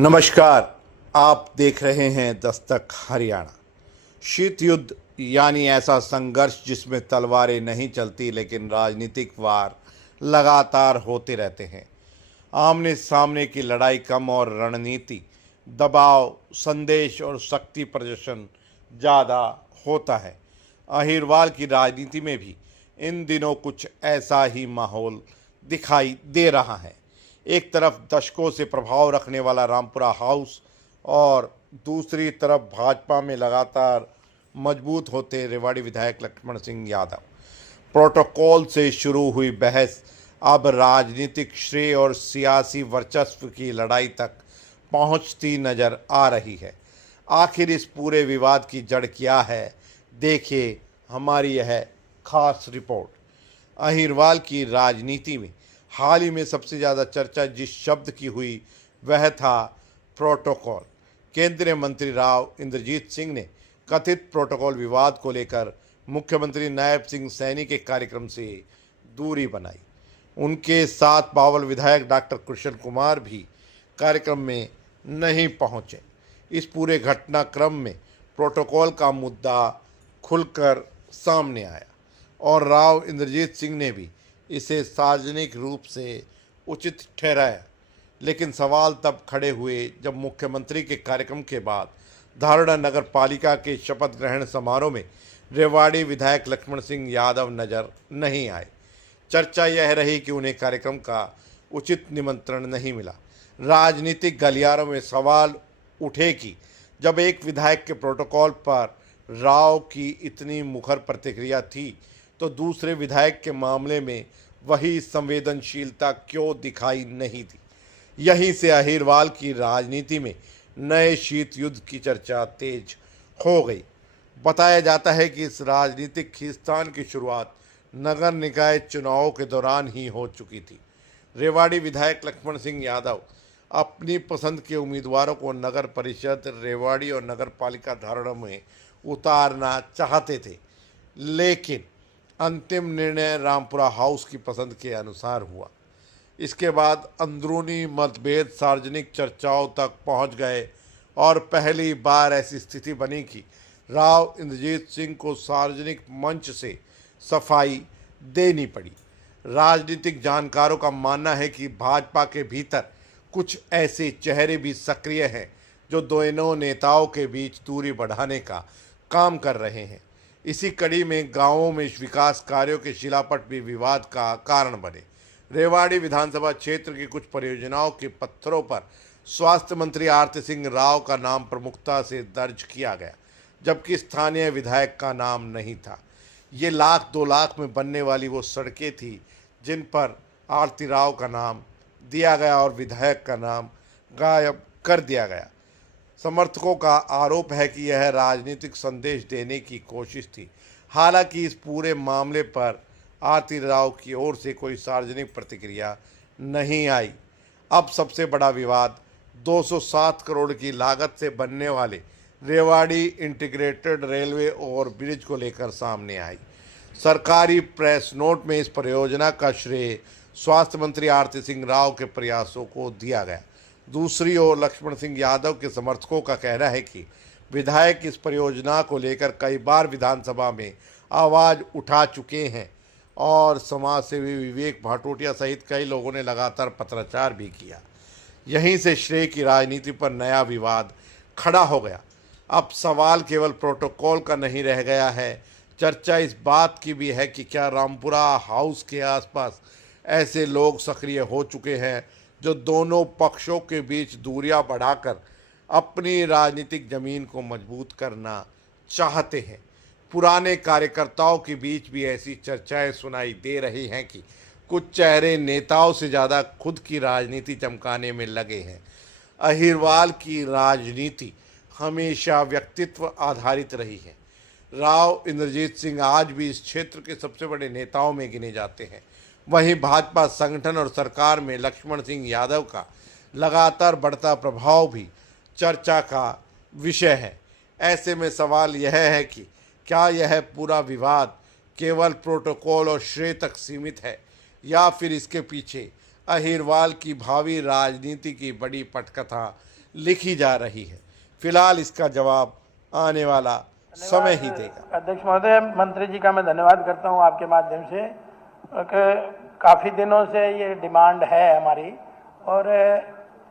नमस्कार। आप देख रहे हैं दस्तक हरियाणा। शीत युद्ध यानी ऐसा संघर्ष जिसमें तलवारें नहीं चलती लेकिन राजनीतिक वार लगातार होते रहते हैं। आमने सामने की लड़ाई कम और रणनीति, दबाव, संदेश और शक्ति प्रदर्शन ज़्यादा होता है। अहिरवाल की राजनीति में भी इन दिनों कुछ ऐसा ही माहौल दिखाई दे रहा है। एक तरफ दशकों से प्रभाव रखने वाला रामपुरा हाउस और दूसरी तरफ भाजपा में लगातार मजबूत होते रेवाड़ी विधायक लक्ष्मण सिंह यादव। प्रोटोकॉल से शुरू हुई बहस अब राजनीतिक श्रेय और सियासी वर्चस्व की लड़ाई तक पहुंचती नजर आ रही है। आखिर इस पूरे विवाद की जड़ क्या है, देखिए हमारी यह खास रिपोर्ट। अहिरवाल की राजनीति में हाल ही में सबसे ज़्यादा चर्चा जिस शब्द की हुई वह था प्रोटोकॉल। केंद्रीय मंत्री राव इंद्रजीत सिंह ने कथित प्रोटोकॉल विवाद को लेकर मुख्यमंत्री नायब सिंह सैनी के कार्यक्रम से दूरी बनाई। उनके साथ बावल विधायक डॉक्टर कृष्ण कुमार भी कार्यक्रम में नहीं पहुंचे। इस पूरे घटनाक्रम में प्रोटोकॉल का मुद्दा खुलकर सामने आया और राव इंद्रजीत सिंह ने भी इसे सार्वजनिक रूप से उचित ठहराया। लेकिन सवाल तब खड़े हुए जब मुख्यमंत्री के कार्यक्रम के बाद धारणा नगर पालिका के शपथ ग्रहण समारोह में रेवाड़ी विधायक लक्ष्मण सिंह यादव नजर नहीं आए। चर्चा यह रही कि उन्हें कार्यक्रम का उचित निमंत्रण नहीं मिला। राजनीतिक गलियारों में सवाल उठे कि जब एक विधायक के प्रोटोकॉल पर राव की इतनी मुखर प्रतिक्रिया थी तो दूसरे विधायक के मामले में वही संवेदनशीलता क्यों दिखाई नहीं दी। यहीं से अहिरवाल की राजनीति में नए शीत युद्ध की चर्चा तेज हो गई। बताया जाता है कि इस राजनीतिक खींचतान की शुरुआत नगर निकाय चुनावों के दौरान ही हो चुकी थी। रेवाड़ी विधायक लक्ष्मण सिंह यादव अपनी पसंद के उम्मीदवारों को नगर परिषद रेवाड़ी और नगर पालिका धारणा में उतारना चाहते थे, लेकिन अंतिम निर्णय रामपुरा हाउस की पसंद के अनुसार हुआ। इसके बाद अंदरूनी मतभेद सार्वजनिक चर्चाओं तक पहुंच गए और पहली बार ऐसी स्थिति बनी कि राव इंद्रजीत सिंह को सार्वजनिक मंच से सफाई देनी पड़ी। राजनीतिक जानकारों का मानना है कि भाजपा के भीतर कुछ ऐसे चेहरे भी सक्रिय हैं जो दोनों नेताओं के बीच दूरी बढ़ाने का काम कर रहे हैं। इसी कड़ी में गांवों में विकास कार्यों के शिलापट भी विवाद का कारण बने। रेवाड़ी विधानसभा क्षेत्र की कुछ परियोजनाओं के पत्थरों पर स्वास्थ्य मंत्री आरती सिंह राव का नाम प्रमुखता से दर्ज किया गया, जबकि स्थानीय विधायक का नाम नहीं था। ये लाख 2 लाख में बनने वाली वो सड़कें थी जिन पर आरती राव का नाम दिया गया और विधायक का नाम गायब कर दिया गया। समर्थकों का आरोप है कि यह राजनीतिक संदेश देने की कोशिश थी। हालांकि इस पूरे मामले पर आरती राव की ओर से कोई सार्वजनिक प्रतिक्रिया नहीं आई। अब सबसे बड़ा विवाद 207 करोड़ की लागत से बनने वाले Rewari integrated railway over bridge को लेकर सामने आई। सरकारी प्रेस नोट में इस परियोजना का श्रेय स्वास्थ्य मंत्री आरती सिंह राव के प्रयासों को दिया गया। दूसरी ओर लक्ष्मण सिंह यादव के समर्थकों का कहना है कि विधायक इस परियोजना को लेकर कई बार विधानसभा में आवाज़ उठा चुके हैं और समाज सेवी विवेक भाटोटिया सहित कई लोगों ने लगातार पत्राचार भी किया। यहीं से श्रेय की राजनीति पर नया विवाद खड़ा हो गया। अब सवाल केवल प्रोटोकॉल का नहीं रह गया है, चर्चा इस बात की भी है कि क्या रामपुरा हाउस के आसपास ऐसे लोग सक्रिय हो चुके हैं जो दोनों पक्षों के बीच दूरियां बढ़ाकर अपनी राजनीतिक जमीन को मजबूत करना चाहते हैं। पुराने कार्यकर्ताओं के बीच भी ऐसी चर्चाएं सुनाई दे रही हैं कि कुछ चेहरे नेताओं से ज़्यादा खुद की राजनीति चमकाने में लगे हैं। अहिरवाल की राजनीति हमेशा व्यक्तित्व आधारित रही है। राव इंद्रजीत सिंह आज भी इस क्षेत्र के सबसे बड़े नेताओं में गिने जाते हैं। वहीं भाजपा संगठन और सरकार में लक्ष्मण सिंह यादव का लगातार बढ़ता प्रभाव भी चर्चा का विषय है। ऐसे में सवाल यह है कि क्या यह पूरा विवाद केवल प्रोटोकॉल और श्रेय तक सीमित है या फिर इसके पीछे अहिरवाल की भावी राजनीति की बड़ी पटकथा लिखी जा रही है। फिलहाल इसका जवाब आने वाला समय ही देगा। अध्यक्ष महोदय, मंत्री जी का मैं धन्यवाद करता हूं आपके माध्यम से कि काफ़ी दिनों से ये डिमांड है हमारी, और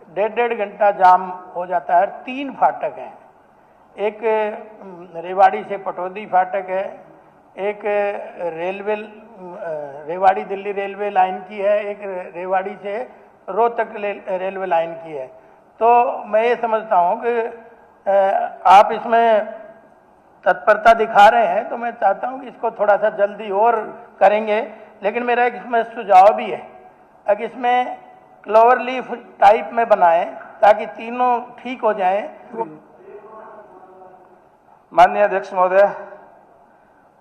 डेढ़ घंटा जाम हो जाता है। 3 फाटक हैं, एक रेवाड़ी से पटौदी फाटक है, एक रेवाड़ी दिल्ली रेलवे लाइन की है, एक रेवाड़ी से रोहतक रेलवे लाइन की है। तो मैं ये समझता हूँ कि आप इसमें तत्परता दिखा रहे हैं, तो मैं चाहता हूँ कि इसको थोड़ा सा जल्दी और करेंगे। लेकिन मेरा एक इसमें सुझाव भी है, अगर इसमें क्लोवर लीफ टाइप में बनाएं ताकि तीनों ठीक हो जाएं। माननीय अध्यक्ष महोदय,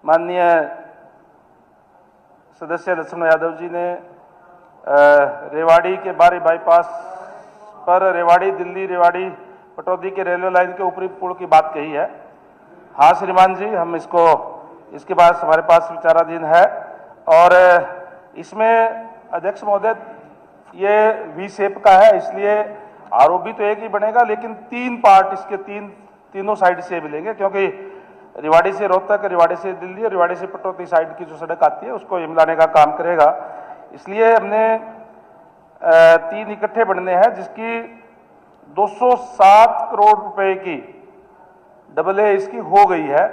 माननीय सदस्य लक्ष्मण यादव जी ने रेवाड़ी के बारी बाईपास पर रेवाड़ी दिल्ली रेवाड़ी पटौदी के रेलवे लाइन के ऊपरी पुल की बात कही है। हाँ श्रीमान जी, हम इसके बाद हमारे पास विचाराधीन है, और इसमें अध्यक्ष महोदय ये वी शेप का है, इसलिए आरोपी तो एक ही बनेगा, लेकिन 3 पार्ट इसके तीनों साइड से मिलेंगे, क्योंकि रेवाड़ी से रोहतक, रेवाड़ी से दिल्ली और रेवाड़ी से पटौदी साइड की जो सड़क आती है उसको ये मिलाने का काम करेगा। इसलिए हमने 3 इकट्ठे बनने हैं, जिसकी 207 करोड़ रुपए की डबल ए इसकी हो गई है।